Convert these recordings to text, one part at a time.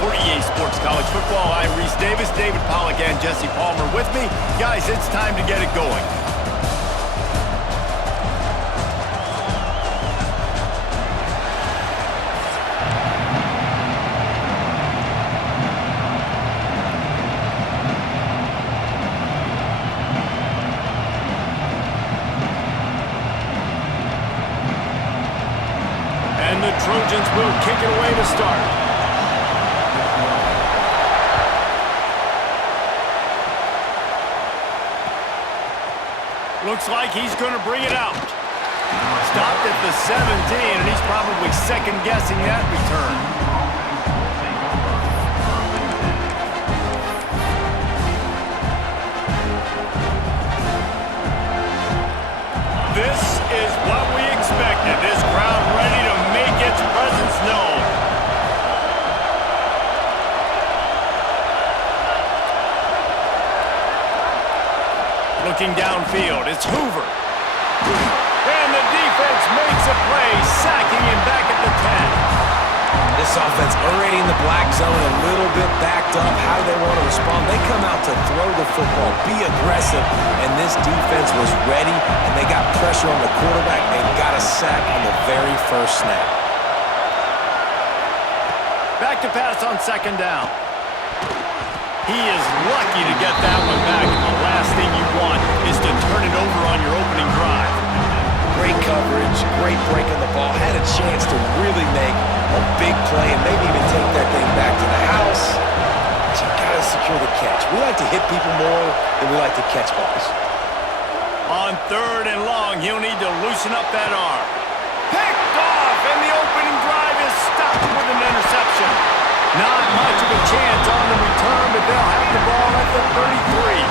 For EA Sports College Football, I'm Reese Davis, David Pollack, and Jesse Palmer with me. Guys, it's time to get it going. And the Trojans will kick it away to start. Looks like he's going to bring it out. Stopped at the 17, and he's probably second-guessing that return. This is what we expected. This crowd ready to make its presence known. Looking downfield, it's Hoover. And the defense makes a play, sacking him back at the 10. This offense already in the black zone, a little bit backed up. How do they want to respond? They come out to throw the football, be aggressive, and this defense was ready, and they got pressure on the quarterback. They got a sack on the very first snap. Back to pass on second down. He is lucky to get that one back, and the last thing you want is to turn it over on your opening drive. Great coverage, great break on the ball. Had a chance to really make a big play and maybe even take that thing back to the house. But you got to secure the catch. We like to hit people more than we like to catch balls. On third and long, he'll need to loosen up that arm. Picked off, and the opening drive is stopped with an interception. Not much of a chance on the return, but they'll have the ball at the 33.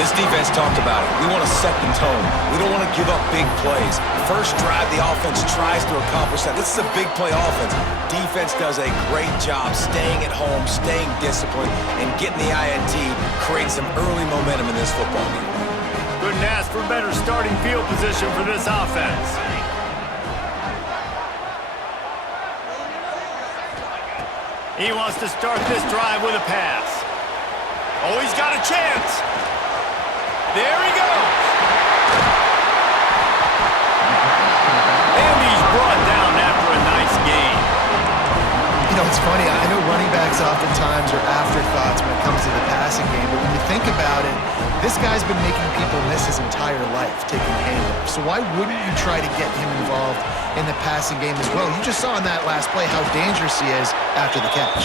This defense talked about it. We want to set the tone. We don't want to give up big plays. First drive, the offense tries to accomplish that. This is a big play offense. Defense does a great job staying at home, staying disciplined, and getting the INT, creating some early momentum in this football game. Couldn't ask for better starting field position for this offense. He wants to start this drive with a pass. Oh, he's got a chance. There he goes. And he's brought down after a nice gain. You know, it's funny. I know running backs oftentimes are afterthoughts when it comes to the passing game, but when you think about it, this guy's been making people miss his entire life taking handoffs. So why wouldn't you try to get him involved in the passing game as well? You just saw in that last play how dangerous he is after the catch.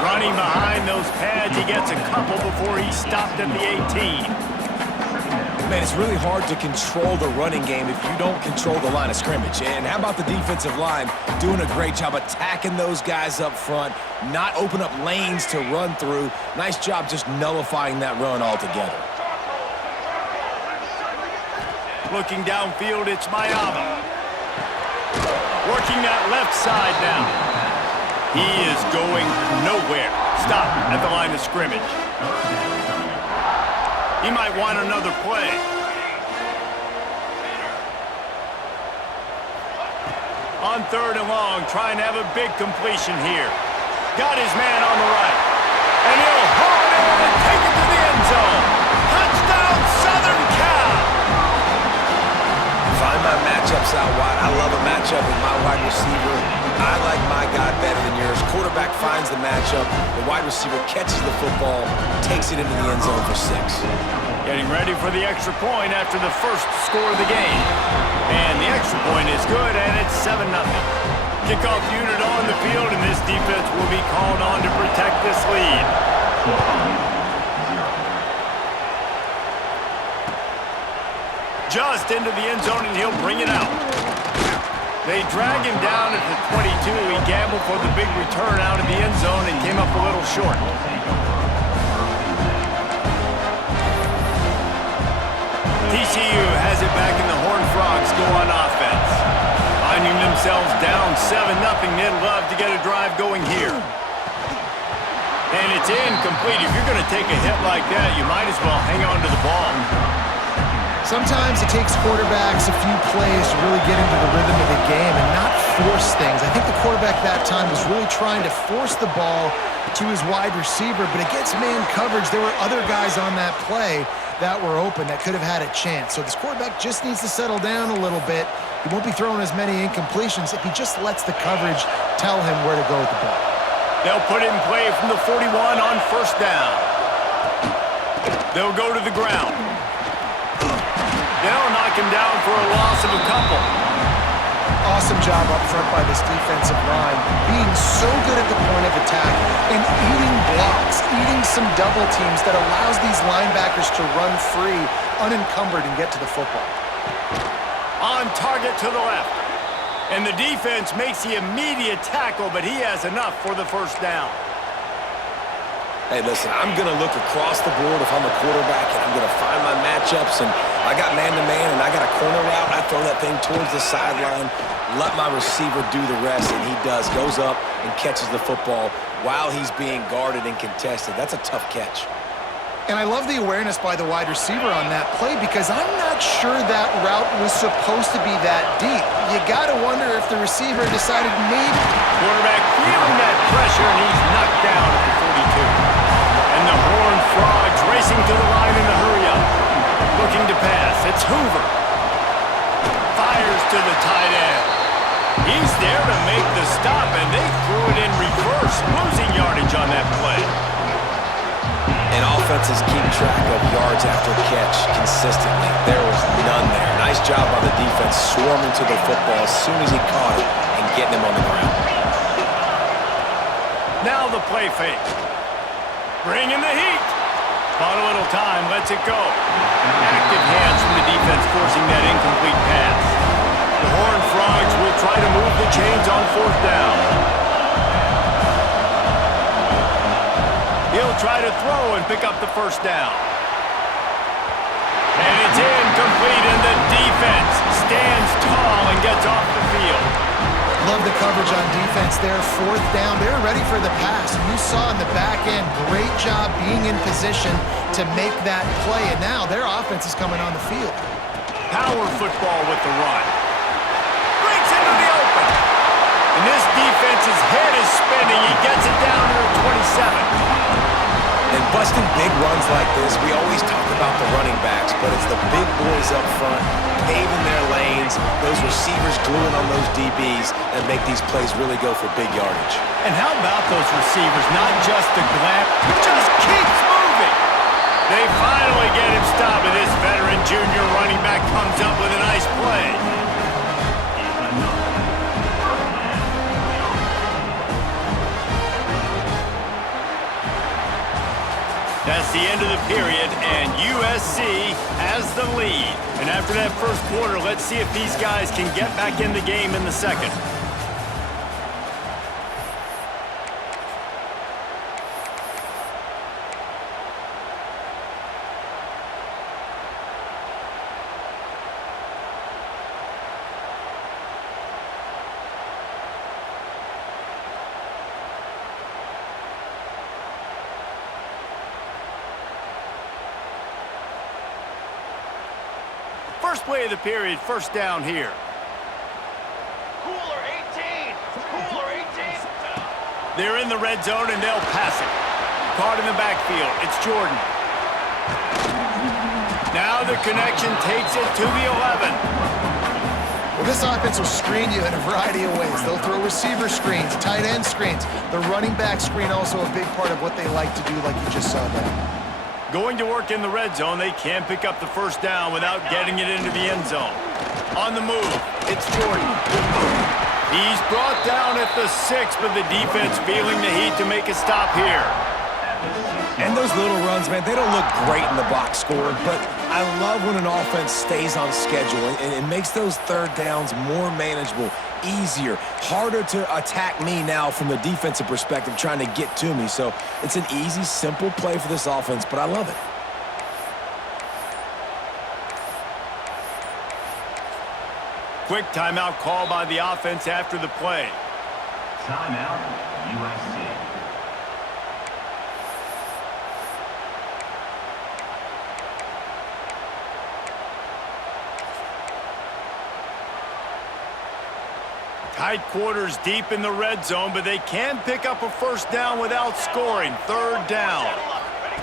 Running behind those pads, he gets a couple before he stopped at the 18. Man, it's really hard to control the running game if you don't control the line of scrimmage. And how about the defensive line doing a great job attacking those guys up front, not open up lanes to run through. Nice job just nullifying that run altogether. Looking downfield, it's Mayava. Working that left side now. He is going nowhere. Stop at the line of scrimmage. He might want another play. On third and long, trying to have a big completion here. Got his man on the right. And he'll haul it in and take it to the end zone. Touchdown, Southern Cal! Find my matchups out wide. I love a matchup with my wide receiver. I like my guy better than yours. Quarterback finds the matchup. The wide receiver catches the football, takes it into the end zone for 6. Getting ready for the extra point after the first score of the game. And the extra point is good, and it's 7-0. Kickoff unit on the field, and this defense will be called on to protect this lead. Just into the end zone, and he'll bring it out. They drag him down at the 22. He gambled for the big return out of the end zone and came up a little short. TCU has it back, and the Horned Frogs go on offense. Finding themselves down 7-0, they'd love to get a drive going here. And it's incomplete. If you're going to take a hit like that, you might as well hang on to the ball. Sometimes it takes quarterbacks a few plays to really get into the rhythm of the game and not force things. I think the quarterback that time was really trying to force the ball to his wide receiver, but against man coverage, there were other guys on that play that were open that could have had a chance. So this quarterback just needs to settle down a little bit. He won't be throwing as many incompletions if he just lets the coverage tell him where to go with the ball. They'll put it in play from the 41 on first down. They'll go to the ground. They'll knock him down for a loss of a couple. Awesome job up front by this defensive line, being so good at the point of attack and eating blocks, eating some double teams that allows these linebackers to run free, unencumbered, and get to the football. On target to the left. And the defense makes the immediate tackle, but he has enough for the first down. Hey, listen, I'm going to look across the board if I'm a quarterback, and I'm going to find my matchups, and I got man-to-man, and I got a corner route. I throw that thing towards the sideline, let my receiver do the rest, and he does. Goes up and catches the football while he's being guarded and contested. That's a tough catch. And I love the awareness by the wide receiver on that play because I'm not sure that route was supposed to be that deep. You got to wonder if the receiver decided maybe. Quarterback feeling that pressure, and he's knocked down at the 42. And the Horned Frogs racing to the line in a hurry-up. Looking to pass. It's Hoover. Fires to the tight end. He's there to make the stop, and they threw it in reverse, losing yardage on that play. And offenses keep track of yards after catch consistently. There was none there. Nice job by the defense swarming to the football as soon as he caught it and getting him on the ground. Now the play fake. Bring in the heat. Bought a little time, lets it go. Active hands from the defense forcing that incomplete pass. The Horned Frogs will try to move the chains on fourth down. He'll try to throw and pick up the first down. And it's incomplete, and the defense stands tall and gets off the field. Love the coverage on defense there. Fourth down. They're ready for the pass. And you saw in the back end, great job being in position to make that play. And now their offense is coming on the field. Power football with the run. Breaks into the open. And this defense's head is spinning. He gets it down to the 27. And busting big runs like this, we always talk about the running backs, but it's the big boys up front, paving their lanes, those receivers gluing on those DBs, that make these plays really go for big yardage. And how about those receivers? Not just the glam, just keeps moving. They finally get him stopped, and this veteran junior running back comes up with a nice play. That's the end of the period, and USC has the lead. And after that first quarter, let's see if these guys can get back in the game in the second. First play of the period, first down here. Cooler 18! Cooler 18! They're in the red zone, and they'll pass it. Caught in the backfield. It's Jordan. Now the connection takes it to the 11. Well, this offense will screen you in a variety of ways. They'll throw receiver screens, tight end screens. The running back screen also a big part of what they like to do, like you just saw there. Going to work in the red zone, they can't pick up the first down without getting it into the end zone. On the move, it's Jordan. He's brought down at the 6, but the defense feeling the heat to make a stop here. And those little runs, man, they don't look great in the box score, but I love when an offense stays on schedule and it makes those third downs more manageable, easier, harder to attack me now from the defensive perspective trying to get to me. So it's an easy, simple play for this offense, but I love it. Quick timeout call by the offense after the play. Timeout, USC. Tight quarters deep in the red zone, but they can pick up a first down without scoring. Third down.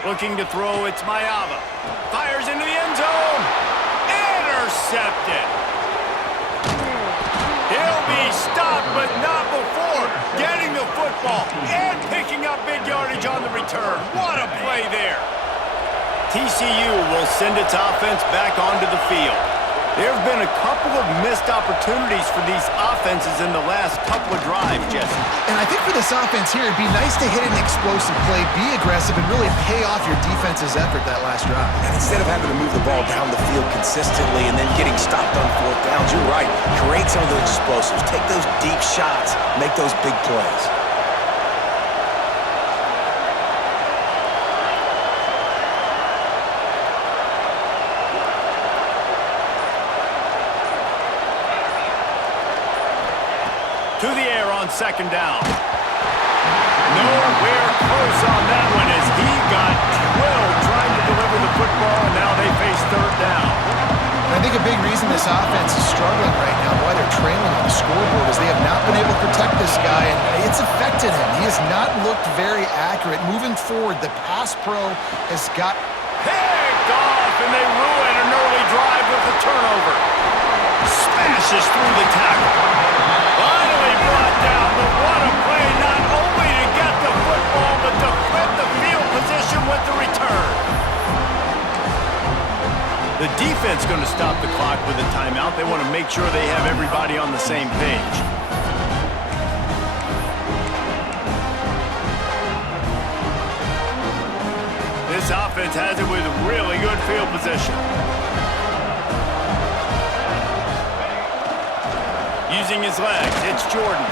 Looking to throw, it's Mayava. Fires into the end zone. Intercepted. He'll be stopped, but not before getting the football and picking up big yardage on the return. What a play there. TCU will send its offense back onto the field. There have been a couple of missed opportunities for these offenses in the last couple of drives, Jesse. And I think for this offense here, it'd be nice to hit an explosive play, be aggressive, and really pay off your defense's effort that last drive. And instead of having to move the ball down the field consistently and then getting stopped on fourth downs, you're right. Create some of those explosives. Take those deep shots. Make those big plays. To the air on second down. Nowhere close on that one as he got drilled trying to deliver the football, and now they face third down. I think a big reason this offense is struggling right now, why they're trailing on the scoreboard, is they have not been able to protect this guy, and it's affected him. He has not looked very accurate. Moving forward, the pass pro has got Picked off, and they ruin an early drive with a turnover. Smashes through the tackle. Finally brought down, but what a play, not only to get the football, but to flip the field position with the return. The defense going to stop the clock with a timeout. They want to make sure they have everybody on the same page. This offense has it with really good field position. Using his legs, it's Jordan.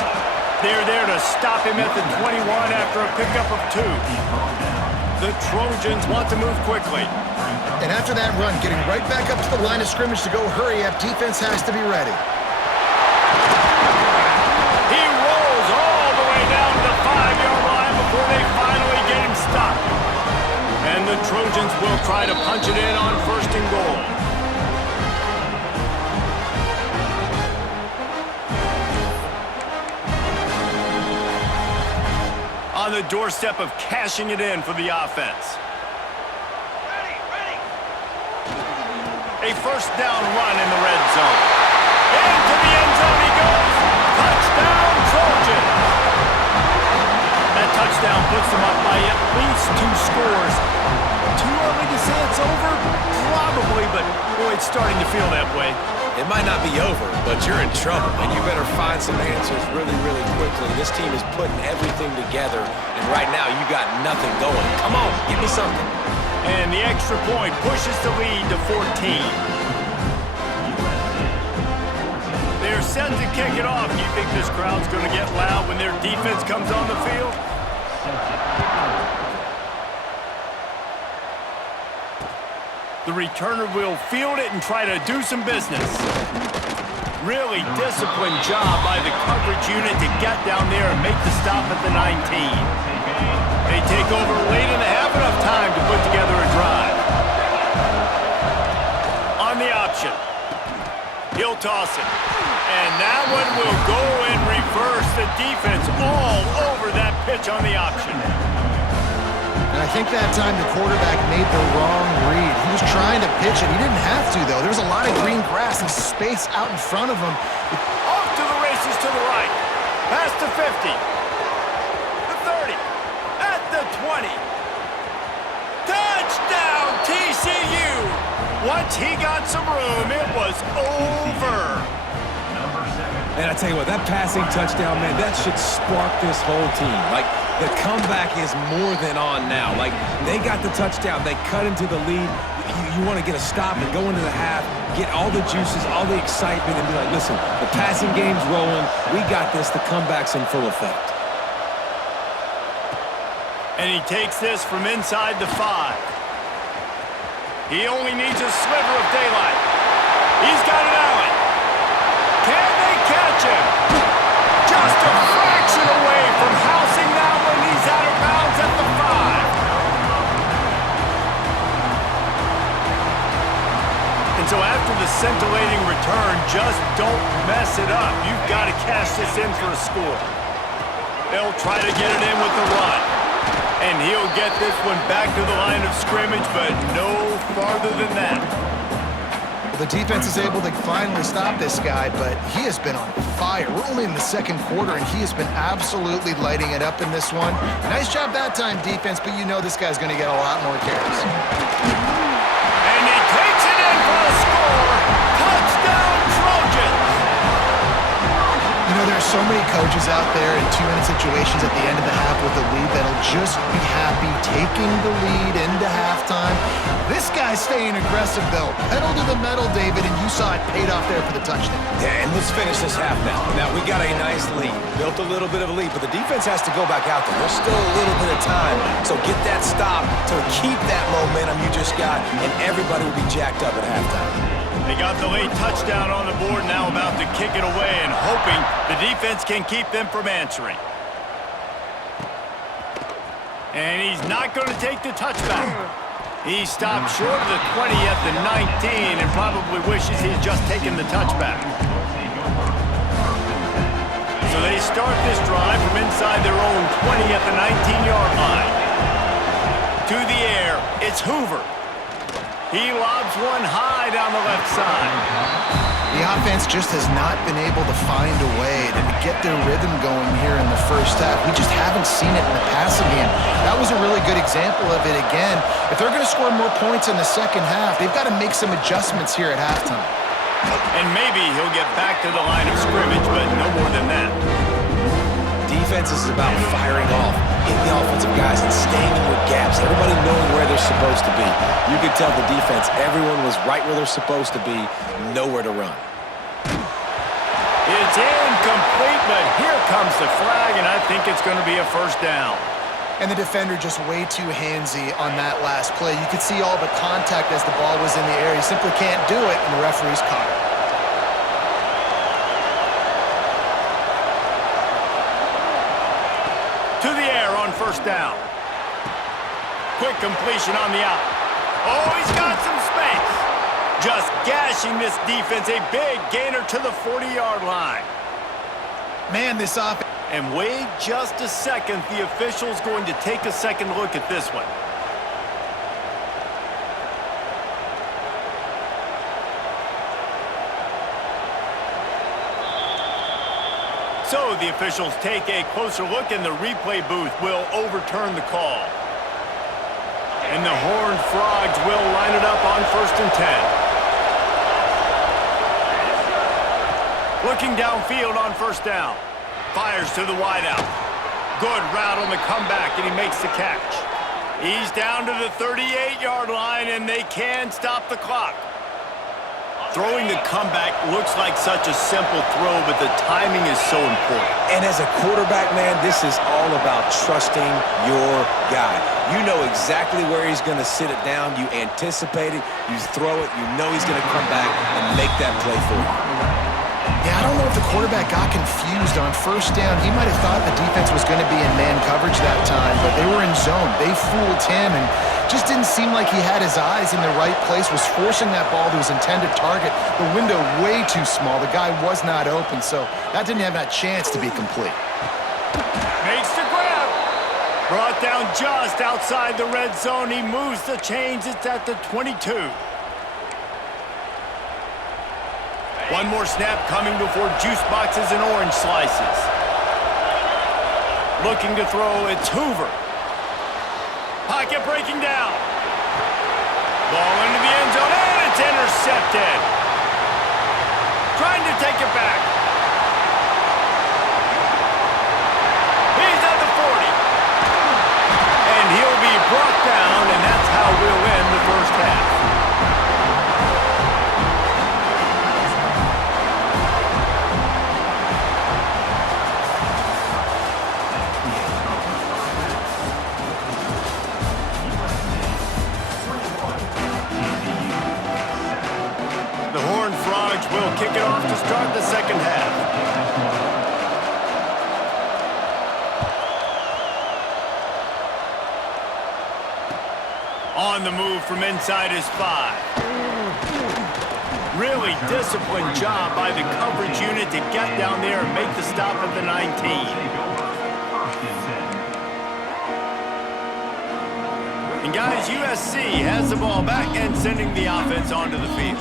They're there to stop him at the 21 after a pickup of 2. The Trojans want to move quickly. And after that run, getting right back up to the line of scrimmage to go hurry up, defense has to be ready. He rolls all the way down to the 5-yard line before they finally get him stopped. And the Trojans will try to punch it in on first and goal. On the doorstep of cashing it in for the offense. A first down run in the red zone. Into the end zone he goes. Touchdown, Trojans. That touchdown puts them up by at least 2 scores. Too early to say it's over? Probably, but boy, it's starting to feel that way. It might not be over, but you're in trouble, and you better find some answers really, really quickly. This team is putting everything together, and right now you got nothing going. Come on, give me something. And the extra point pushes the lead to 14. They're set to kick it off. Do you think this crowd's going to get loud when their defense comes on the field? The returner will field it and try to do some business. Really disciplined job by the coverage unit to get down there and make the stop at the 19. They take over late in the half, enough time to put together a drive. On the option. He'll toss it. And that one will go in reverse. The defense all over that pitch on the option. And I think that time the quarterback made the wrong read. He was trying to pitch it. He didn't have to, though. There was a lot of green grass and space out in front of him. Off to the races to the right. Past the 50. The 30. At the 20. Touchdown, TCU. Once he got some room, it was over. And I tell you what, that passing touchdown, man, that should spark this whole team. Like, the comeback is more than on now. Like, they got the touchdown. They cut into the lead. You want to get a stop and go into the half, get all the juices, all the excitement, and be like, listen, the passing game's rolling. We got this. The comeback's in full effect. And he takes this from inside the 5. He only needs a sliver of daylight. He's got an alley. Can they catch him? Just a fraction away from housing that one. He's out of bounds at the 5. And so after the scintillating return, just don't mess it up. You've got to cash this in for a score. They'll try to get it in with the run. And he'll get this one back to the line of scrimmage, but no farther than that. Well, the defense is able to finally stop this guy, but he has been on fire. We're only in the second quarter, and he has been absolutely lighting it up in this one. Nice job that time, defense, but you know this guy's going to get a lot more carries. And he takes it in for a score. Touchdown, Trojans! You know, there are so many coaches out there in two-minute situations at the end of the half with a lead that'll just be happy taking the lead into halftime. This guy's staying aggressive, though. Pedal to the metal, David, and you saw it paid off there for the touchdown. Yeah, and let's finish this half now. Now, we got a nice lead. Built a little bit of a lead, but the defense has to go back out there. There's still a little bit of time. So get that stop to keep that momentum you just got, and everybody will be jacked up at halftime. They got the late touchdown on the board, now about to kick it away and hoping the defense can keep them from answering. And he's not going to take the touchback. He stopped short of the 20 at the 19 and probably wishes he had just taken the touchback. So they start this drive from inside their own 20 at the 19-yard line. To the air, it's Hoover. He lobs one high down the left side. The offense just has not been able to find a way to get their rhythm going here in the first half. We just haven't seen it in the passing game. That was a really good example of it again. If they're going to score more points in the second half, they've got to make some adjustments here at halftime. And maybe he'll get back to the line of scrimmage, but no more than that. Defense is about firing off, hitting the offensive guys, and staying in with gaps. Everybody knowing where they're supposed to be. You could tell the defense, everyone was right where they're supposed to be, nowhere to run. It's incomplete, but here comes the flag, and I think it's going to be a first down. And the defender just way too handsy on that last play. You could see all the contact as the ball was in the air. He simply can't do it, and the referee's caught it. To the air on first down. Quick completion on the out. Oh, he's got some space. Just gashing this defense. A big gainer to the 40-yard line. Man, this offense. And wait just a second. The official's going to take a second look at this one. So the officials take a closer look, and the replay booth will overturn the call. And the Horned Frogs will line it up on 1st and 10. Looking downfield on first down. Fires to the wideout. Good route on the comeback, and he makes the catch. He's down to the 38-yard line, and they can stop the clock. Throwing the comeback looks like such a simple throw, but the timing is so important. And as a quarterback, man, this is all about trusting your guy. You know exactly where he's going to sit it down. You anticipate it. You throw it. You know he's going to come back and make that play for you. Yeah, I don't know if the quarterback got confused on first down. He might have thought the defense was going to be in man coverage that time, but they were in zone. They fooled him and just didn't seem like he had his eyes in the right place, was forcing that ball to his intended target. The window way too small. The guy was not open, so that didn't have that chance to be complete. Makes the grab. Brought down just outside the red zone. He moves the chains. It's at the 22. One more snap coming before juice boxes and orange slices. Looking to throw, it's Hoover. Pocket breaking down. Ball into the end zone, and it's intercepted. Trying to take it back. He's at the 40. And he'll be brought down, and that's how we'll end the first half. Will kick it off to start the second half. On the move from inside his 5. Really disciplined job by the coverage unit to get down there and make the stop at the 19. And guys, USC has the ball back and sending the offense onto the field.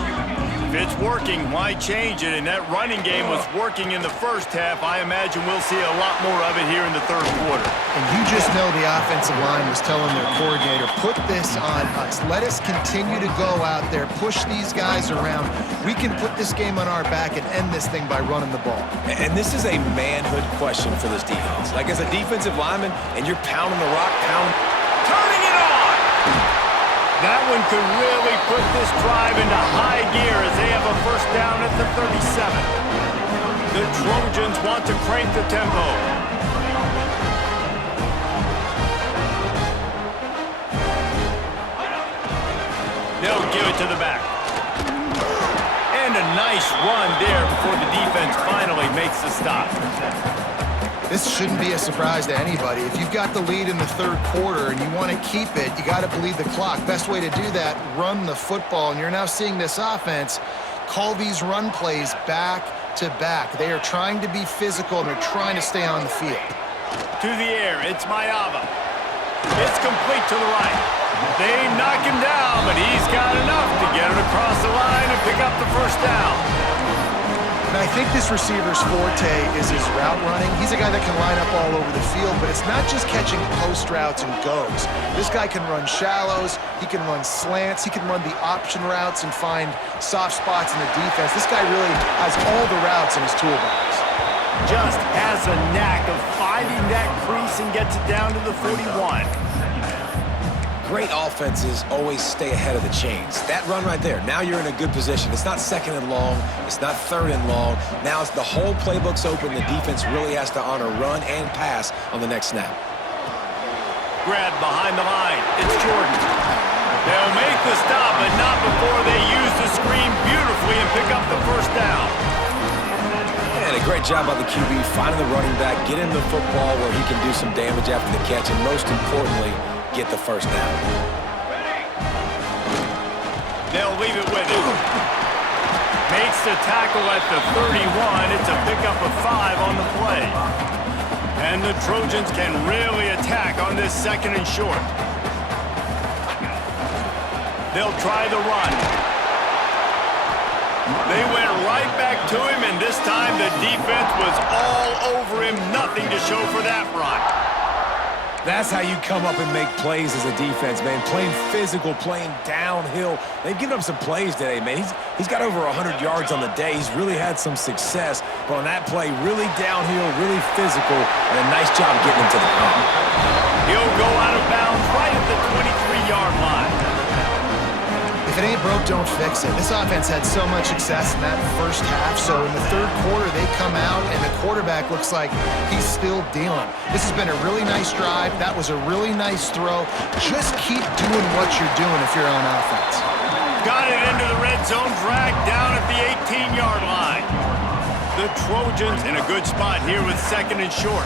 If it's working, why change it? And that running game was working in the first half. I imagine we'll see a lot more of it here in the third quarter. And you just know the offensive line was telling their coordinator, put this on us. Let us continue to go out there, push these guys around. We can put this game on our back and end this thing by running the ball. And this is a manhood question for this defense. Like, as a defensive lineman, and you're pounding the rock, Turning it on! That one could really put this drive into high gear as they have a first down at the 37. The Trojans want to crank the tempo. They'll give it to the back. And a nice run there before the defense finally makes the stop. This shouldn't be a surprise to anybody. If you've got the lead in the third quarter and you want to keep it, you got to bleed the clock. Best way to do that, run the football. And you're now seeing this offense call these run plays back to back. They are trying to be physical, and they're trying to stay on the field. To the air, it's Mayava. It's complete to the right. They knock him down, but he's got enough to get it across the line and pick up the first down. And I think this receiver's forte is his route running. He's a guy that can line up all over the field, but it's not just catching post routes and goes. This guy can run shallows, he can run slants, he can run the option routes and find soft spots in the defense. This guy really has all the routes in his toolbox. Just has a knack of finding that crease and gets it down to the 41. great offenses always stay ahead of the chains. That run right there, now you're in a good position. It's not second and long. It's not third and long. Now it's the whole playbook's open. The defense really has to honor run and pass on the next snap. Grab behind the line. It's Jordan. They'll make the stop, but not before they use the screen beautifully and pick up the first down. And a great job by the QB finding the running back, get him the football where he can do some damage after the catch, and most importantly, get the first down. They'll leave it with him. Makes the tackle at the 31. It's a pickup of 5 on the play. And the Trojans can really attack on this second and short. They'll try the run. They went right back to him, and this time the defense was all over him. Nothing to show for that run. That's how you come up and make plays as a defense, man. Playing physical, playing downhill. They've given up some plays today, man. He's got over 100 yards on the day. He's really had some success. But on that play, really downhill, really physical, and a nice job getting him to the ground. He'll go out of bounds right at the 23-yard line. If it ain't broke, don't fix it. This offense had so much success in that first half, so in the third quarter, they come out, and the quarterback looks like he's still dealing. This has been a really nice drive. That was a really nice throw. Just keep doing what you're doing if you're on offense. Got it into the red zone, dragged down at the 18-yard line. The Trojans in a good spot here with second and short.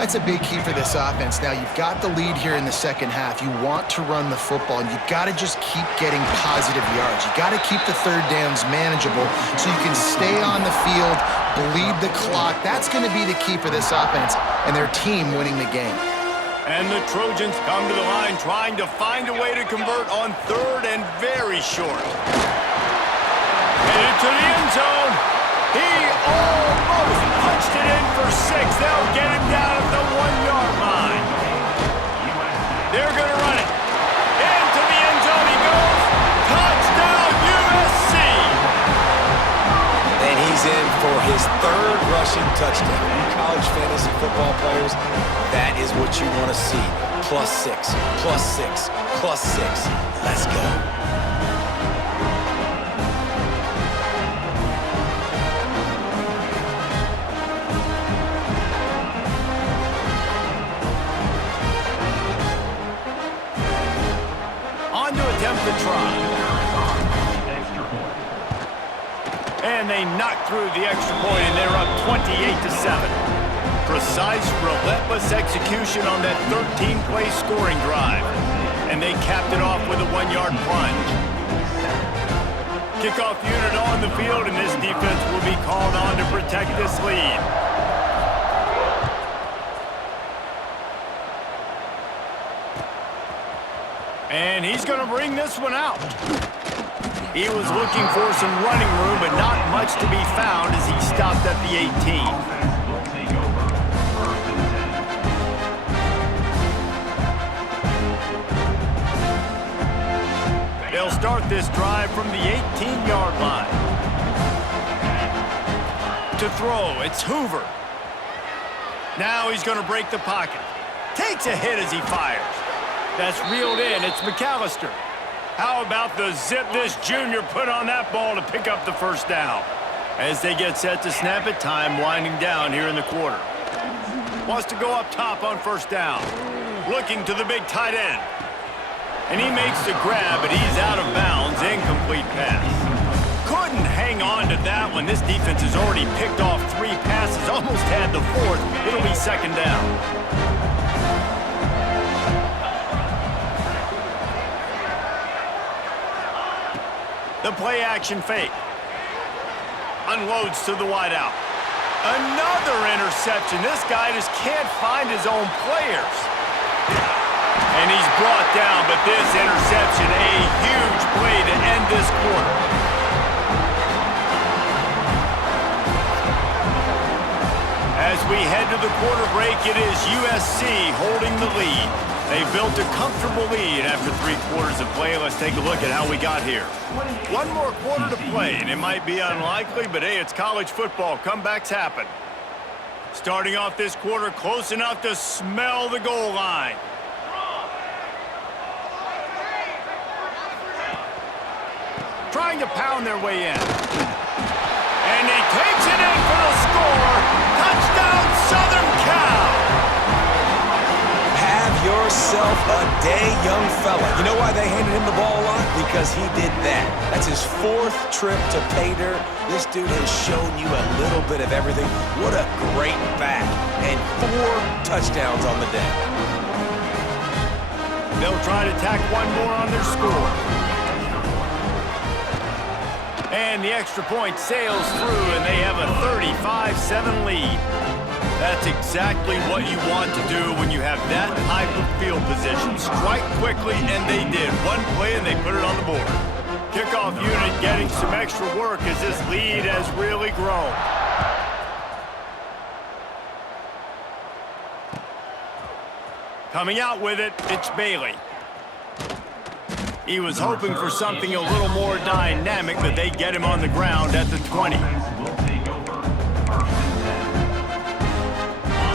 That's a big key for this offense. Now, you've got the lead here in the second half. You want to run the football, and you've got to just keep getting positive yards. You've got to keep the third downs manageable so you can stay on the field, bleed the clock. That's going to be the key for this offense and their team winning the game. And the Trojans come to the line trying to find a way to convert on third and very short. Headed to the end zone. He almost punched it in for 6. They'll get him down at the 1-yard line. They're going to run it. Into the end zone he goes. Touchdown, USC. And he's in for his third rushing touchdown. You college fantasy football players, that is what you want to see. +6, +6, +6. Let's go. Attempt to try. And they knock through the extra point, and they're up 28-7. Precise, relentless execution on that 13-play scoring drive. And they capped it off with a 1-yard plunge. Kickoff unit on the field, and this defense will be called on to protect this lead. And he's going to bring this one out. He was looking for some running room, but not much to be found as he stopped at the 18. They'll start this drive from the 18-yard line. To throw, it's Hoover. Now he's going to break the pocket. Takes a hit as he fires. That's reeled in. It's McAllister. How about the zip this junior put on that ball to pick up the first down? As they get set to snap it, time winding down here in the quarter. Wants to go up top on first down. Looking to the big tight end. And he makes the grab, but he's out of bounds. Incomplete pass. Couldn't hang on to that one. This defense has already picked off 3 passes. Almost had the 4th. It'll be second down. The play-action fake. Unloads to the wideout. Another interception. This guy just can't find his own players. And he's brought down, but this interception, a huge play to end this quarter. As we head to the quarter break, it is USC holding the lead. They built a comfortable lead after 3 quarters of play. Let's take a look at how we got here. 1 more quarter to play, and it might be unlikely, but hey, it's college football. Comebacks happen. Starting off this quarter close enough to smell the goal line. Trying to pound their way in. And he takes it in for the score. Touchdown, Southern Cal! Have yourself a day, young fella. You know why they handed him the ball a lot? Because he did that. That's his 4th trip to pay dirt. This dude has shown you a little bit of everything. What a great back. And 4 touchdowns on the day. They'll try to tack 1 more on their score. And the extra point sails through, and they have a 35-7 lead. That's exactly what you want to do when you have that type of field position. Strike quickly, and they did. 1 play, and they put it on the board. Kickoff unit getting some extra work as this lead has really grown. Coming out with it, it's Bailey. He was hoping for something a little more dynamic, but they get him on the ground at the 20.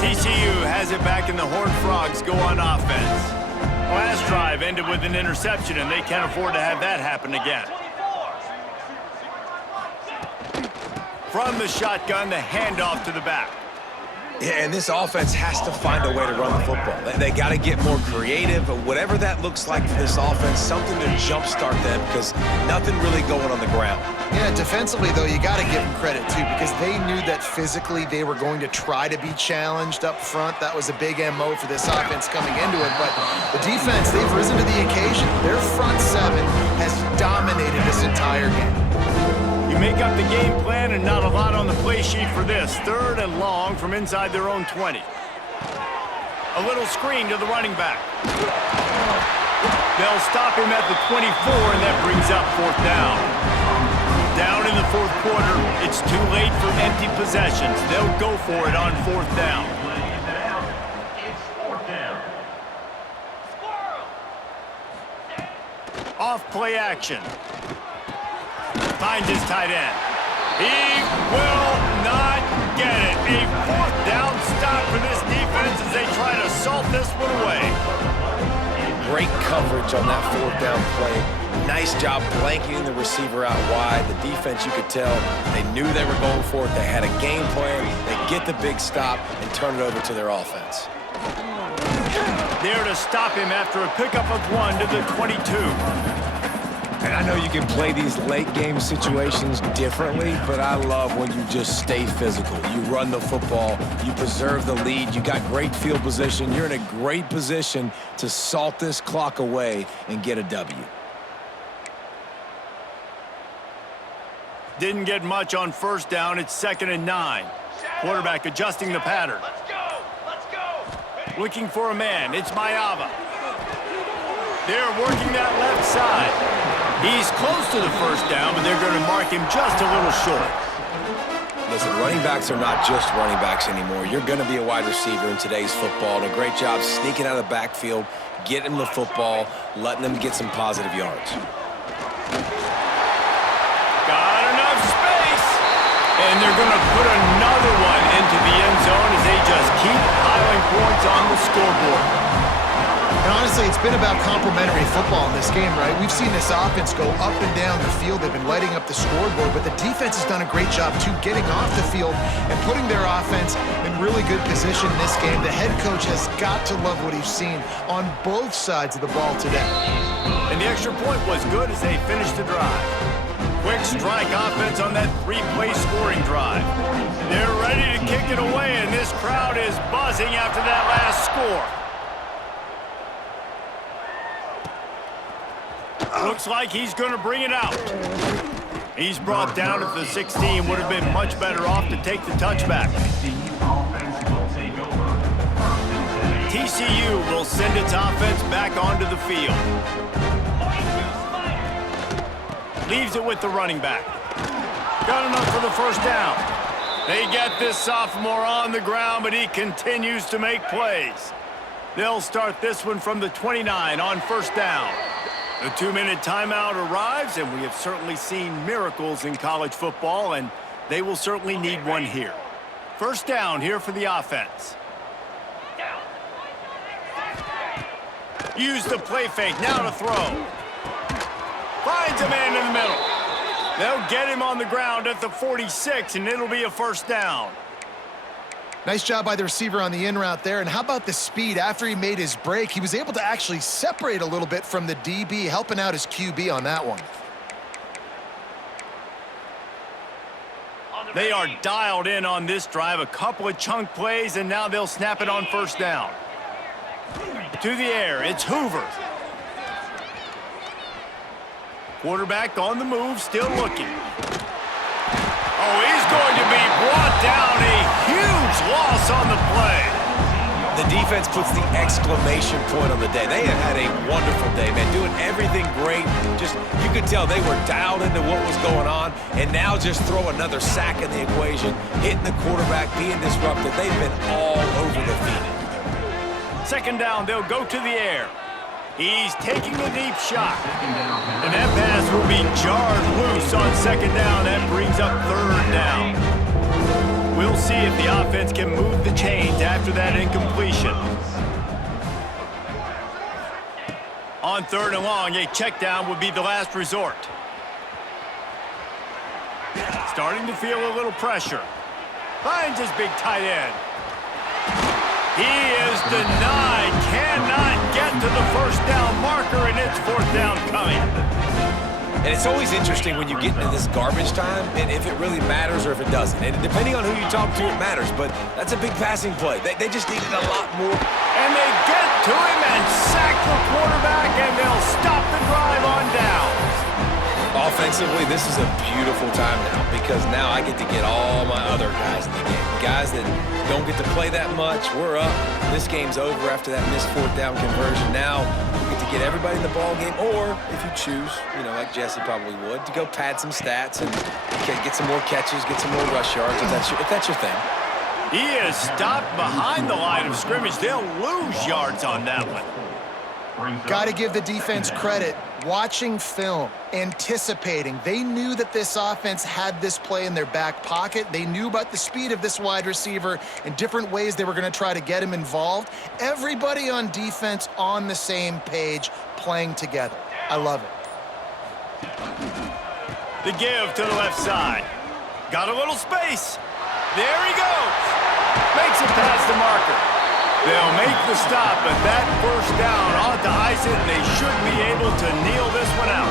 TCU has it back, and the Horned Frogs go on offense. Last drive ended with an interception, and they can't afford to have that happen again. From the shotgun, the handoff to the back. Yeah, and this offense has to find a way to run the football. They got to get more creative, but whatever that looks like for this offense, something to jumpstart them because nothing really going on the ground. Yeah, defensively, though, you got to give them credit, too, because they knew that physically they were going to try to be challenged up front. That was a big MO for this offense coming into it. But the defense, they've risen to the occasion. Their front 7 has dominated this entire game. You make up the game plan and not a lot on the play sheet for this. 3rd and long from inside their own 20. A little screen to the running back. They'll stop him at the 24, and that brings up 4th down. Down in the 4th quarter, it's too late for empty possessions. They'll go for it on 4th down. Off play action. Finds his tight end. He will not get it. A 4th down stop for this defense as they try to salt this one away. Great coverage on that 4th down play. Nice job blanketing the receiver out wide. The defense, you could tell, they knew they were going for it. They had a game plan. They get the big stop and turn it over to their offense. There to stop him after a pickup of 1 to the 22. And I know you can play these late-game situations differently, but I love when you just stay physical. You run the football, you preserve the lead, you got great field position. You're in a great position to salt this clock away and get a W. Didn't get much on first down. It's 2nd and 9. Quarterback adjusting the pattern. Let's go. Let's go. Looking for a man. It's Mayava. They're working that left side. He's close to the first down, but they're going to mark him just a little short. Listen, running backs are not just running backs anymore. You're going to be a wide receiver in today's football. And a great job sneaking out of the backfield, getting them the football, letting them get some positive yards. Got enough space. And they're going to put another one into the end zone as they just keep piling points on the scoreboard. And honestly, it's been about complementary football in this game, right? We've seen this offense go up and down the field. They've been lighting up the scoreboard, but the defense has done a great job, too, getting off the field and putting their offense in really good position in this game. The head coach has got to love what he's seen on both sides of the ball today. And the extra point was good as they finished the drive. Quick strike offense on that 3-play scoring drive. They're ready to kick it away, and this crowd is buzzing after that last score. Looks like he's going to bring it out. He's brought down at the 16. Would have been much better off to take the touchback. TCU will send its offense back onto the field. Leaves it with the running back. Got enough for the first down. They get this sophomore on the ground, but he continues to make plays. They'll start this one from the 29 on first down. The 2-minute timeout arrives, and we have certainly seen miracles in college football, and they will certainly need one here. First down here for the offense. Use the play fake, now to throw. Finds a man in the middle. They'll get him on the ground at the 46, and it'll be a first down. Nice job by the receiver on the in route there. And how about the speed? After he made his break, he was able to actually separate a little bit from the DB, helping out his QB on that one. They are dialed in on this drive. A couple of chunk plays, and now they'll snap it on first down. To the air, it's Hoover. Quarterback on the move, still looking. Oh, he's going to be brought down. A huge loss on the play. The defense puts the exclamation point on the day. They have had a wonderful day, man, doing everything great. Just, you could tell they were dialed into what was going on, and now just throw another sack in the equation, hitting the quarterback, being disrupted. They've been all over the field. Second down, they'll go to the air. He's taking the deep shot. And that pass will be jarred loose on second down. That brings up third down. We'll see if the offense can move the chains after that incompletion. On third and long, a check down would be the last resort. Starting to feel a little pressure. Finds his big tight end. He is denied, cannot get to the first down marker, and it's fourth down coming. And it's always interesting when you get into this garbage time, and if it really matters or if it doesn't. And depending on who you talk to, it matters, but that's a big passing play. They just needed a lot more. And they get to him and sack the quarterback, and they'll stop the drive on downs. Offensively, this is a beautiful time now because now I get to get all my other guys in the game. Guys that don't get to play that much, we're up. This game's over after that missed fourth down conversion. Now we get to get everybody in the ball game, or if you choose, you know, like Jesse probably would, to go pad some stats and get some more catches, get some more rush yards if that's your thing. He is stopped behind the line of scrimmage. They'll lose yards on that one. Got to give the defense credit. Watching film, anticipating. They knew that this offense had this play in their back pocket. They knew about the speed of this wide receiver and different ways they were going to try to get him involved. Everybody on defense on the same page, playing together. I love it. The give to the left side. Got a little space. There he goes. Makes it past the marker. They'll make the stop, but that first down ought to ice it, and they should be able to kneel this one out.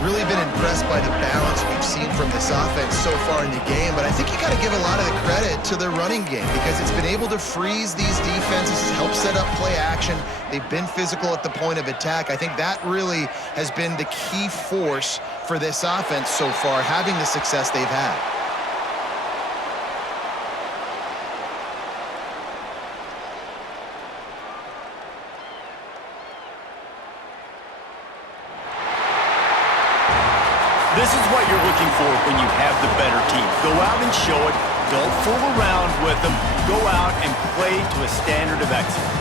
Really been impressed by the balance we've seen from this offense so far in the game, but I think you got to give a lot of the credit to the running game because it's been able to freeze these defenses, help set up play action. They've been physical at the point of attack. I think that really has been the key force for this offense so far, having the success they've had. This is what you're looking for when you have the better team. Go out and show it. Don't fool around with them. Go out and play to a standard of excellence.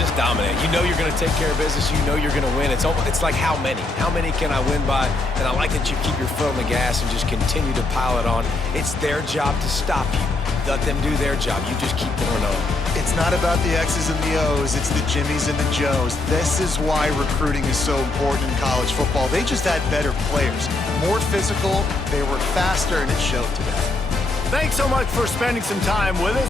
Just dominate. You know you're going to take care of business. You know you're going to win. It's like how many? How many can I win by? And I like that you keep your foot on the gas and just continue to pile it on. It's their job to stop you. Let them do their job. You just keep going on. It's not about the X's and the O's. It's the Jimmies and the Joes. This is why recruiting is so important in college football. They just had better players, more physical, they were faster, and it showed today. Thanks so much for spending some time with us.